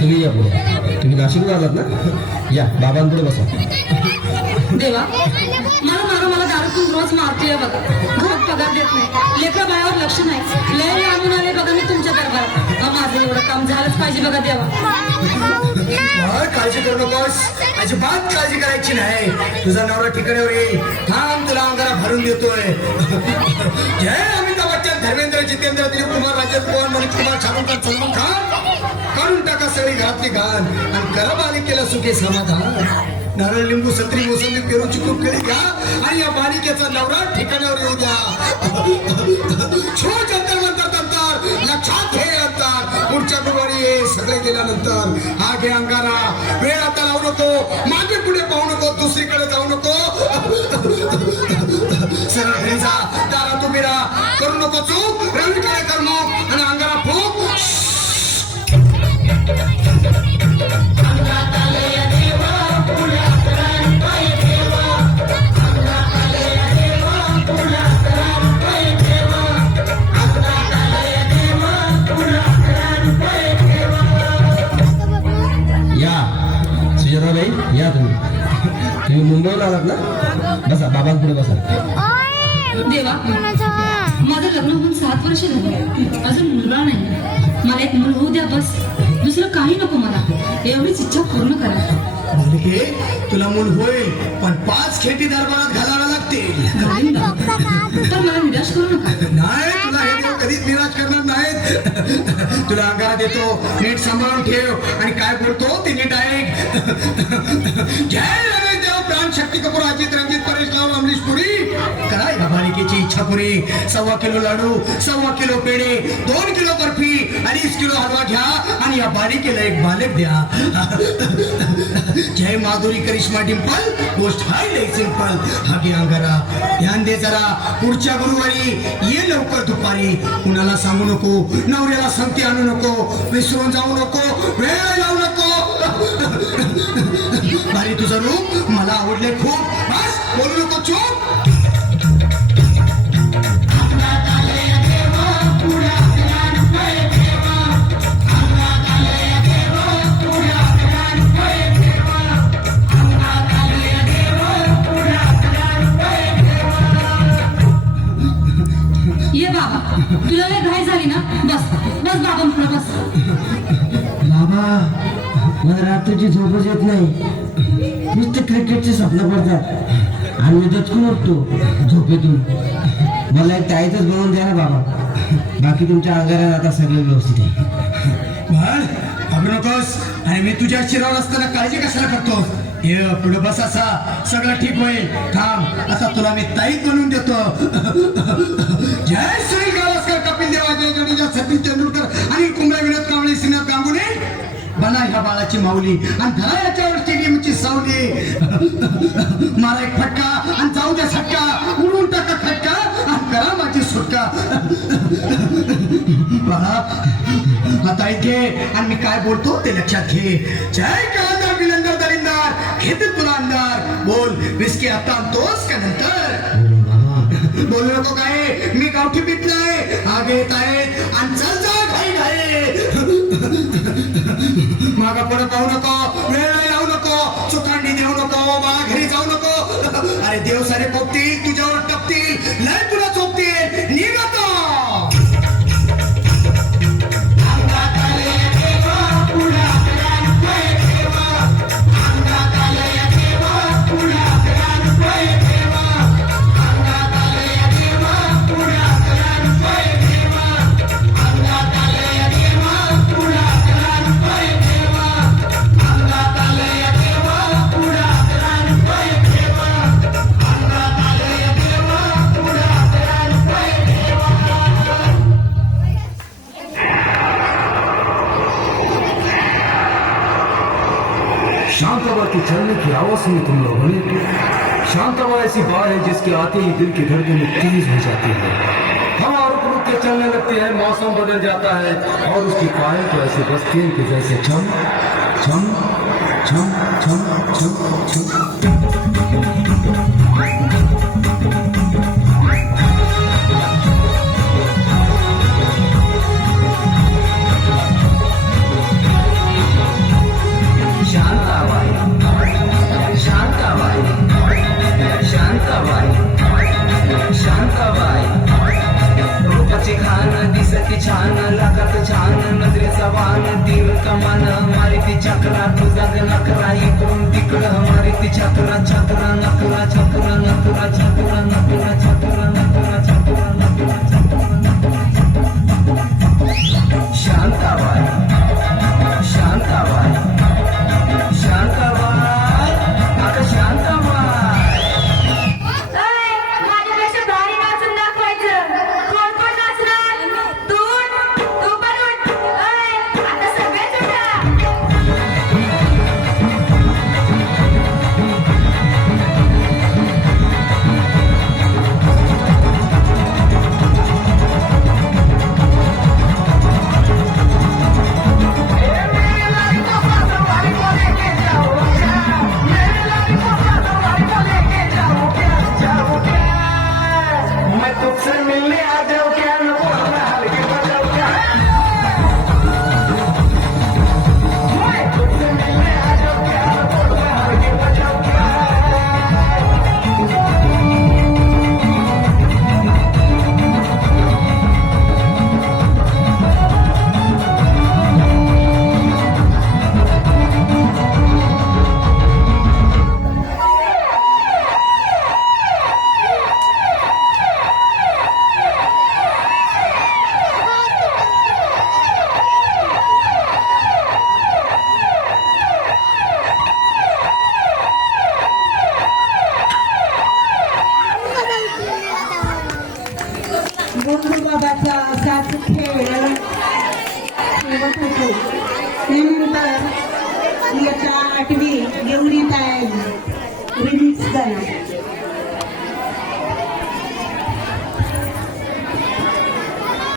तुम्ही या पुढे. तुम्ही नाशिकला आलात ना? या बाबांपुढे बसा. देवा मला दारूतून रोज मारतोय बघा. घरात पगार देत नाही, लेकरा बायावर लक्ष नाही. लय आणून आले बघा मी तुमच्या दरबारात. माझं एवढं काम झालंच पाहिजे बघा देवा. काळजी करू नकोस, अजिबात काळजी करायची नाही. तुझा नवरा ठिकाणावर येईल. थांब, तुला अंगारा भरून देतोय. जय अमिताभ बच्चन, धर्मेंद्र, जितेंद्र, दिलीप कुमार, राजेश कुमार, मनीष कुमार, शाहरुख खान, सलमान खान. काढून टाका सगळी घरातली घाण आणि करा बालिकेला सुखी समाधान. नारळ, लिंबू, संत्री, मोसंबी, पेरू, चिकू, केळी घ्या आणि या बालिकेचा नवरा ठिकाणावर येऊ द्या. छो जंतर मंतर तंतर, लक्षात घे अंतर. पुढच्या गुरुवारी ये. सगळे गेल्यानंतर हा घे अंगारा. वेळ आता लावू नको, मागे पुढे पाहू नको, दुसरीकडे जाऊ नको. सरळ घरी जा, दारात उभी राहा. करू नको चूक, रवीकडे कर मग आणि अंगारा फूक. सुजाताबाई या. तुम्ही मुंबईला आलात ना? बसा बाबांपुढे बसा. देवा माझं लग्न होऊन 7 वर्ष झाले, अजून मुलगा नाही. मला एक मुल होऊ द्या बस. दुसरं काही नको मला. एवढीच इच्छा पूर्ण करा. बालिके, तुला मूल होईल, पण 5 खेटी दरबारात घालाव्या लागतील. तर मला निराश करू नका. नाही, तुला हे देव कधीच निराश करणार नाहीत. तुला अंगारा देतो, नीट सांभाळून ठेव आणि काय बोलतो ते नीट ऐक. जय रमेश देव, प्राण शक्ती कपूर, अजित रंजित, परेश राव, अमरीश पुरी. करा या बालिकेची इच्छा पुरी. 1.25 किलो लाडू, 1.25 किलो पेढे, 2 किलो बर्फी, 2.5 किलो हलवा घ्या आणि या बालिकेला एक बालक द्या. जय माधुरी, करिश्मा, डिंपल, गोष्ट हाय लय सिंपल. हा घे अंगारा. ध्यान दे जरा. पुढच्या गुरुवारी ये लवकर दुपारी. कुणाला सांगू नको, नवऱ्याला संगती आणू नको, विसरून जाऊ नको, वेळ जाऊ नको. भारी तुझं रूप मला आवडले खूप. बस बोलू नको, चूप. ये बाबा, तुला लय घाई झाली ना? बस बस बाबा पुढे बस. बाबा मला रात्रीची झोपच येत नाही. नुसते क्रिकेटचे स्वप्न पडतात आणि मी दचकून उठतो झोपेतून. मला एक टाईतच बनवून द्या ना बाबा. बाकी तुमच्या अंगारात आता सगळं व्यवस्थित आहे. घाबरू नकोस. आणि मी तुझ्या शिरावर असताना काळजी कशाला करतोस? ये पुढे बस. असा सगळं ठीक होईल. थांब, आता तुला मी ताईत बनवून देतो. जय श्री गावस्कर, कपिल देव, अजय जडेजा, सचिन तेंडुलकर, अनिल कुंबळे, विनोद कांबळे, श्रीनाथ गांगुली. बना ह्या बाळाची माऊली आणि धरा याच्यावर स्टेडियमची सावली. मला एक फटका आणि जाऊ द्या सटका. उडून टाका खटका आणि करा माझी सुटका. बाळा, आता घे आणि मी काय बोलतो ते लक्षात घे. जय कांदा विलंदर दलिंदार, घेते तुला अंधार. बोल, विस्की आता आणतोस का नंतर? बोलू नको काय, मी गावठी पितलाय. आगे येत आहेत आणि चल जा घाई घाई. मागा पुढे पाहू नको, वेळ लावू नको, चुकांडी देऊ नको, मला घरी जाऊ नको. अरे देव सारे पोपतील, तुझ्यावर टपतील, लय तुला चोपतील. निघ आता. शांतवा के चलने की आवाज सुनी तुम लोगों ने? शांतवा ऐसी बात है जिसके आते ही दिल की धड़कन तेज हो जाती है, हवा रुक रुक के चलने लगती है, मौसम बदल जाता है और उसकी पायल तो ऐसे बसती है कि जैसे छम छम छम छम छम छम। छकरा नकरा छकरा नकरा छकरा नकरा छकरा नकरा छकरा नकरा छकरा नकरा शांताबाई शांताबाई शांताबाई आता शांताबाई माझ्यापेक्षा भारी नाचून दाखवायचं. कोण कोण नाचणार? तू पण उठ. आता सगळेच उठा. मैं तुझसे मिलने आ जाऊं क्या न बोलना हल्के बजाऊं क्या मैं तुझसे मिलने आ जाऊं क्या न बोलना हल्के बजाऊं क्या गोंधळबाबाचा साथ खेळ ठेवत होतो. त्यानंतर इयत्ता 8वी गौरी ताई रिमिक्स गाणं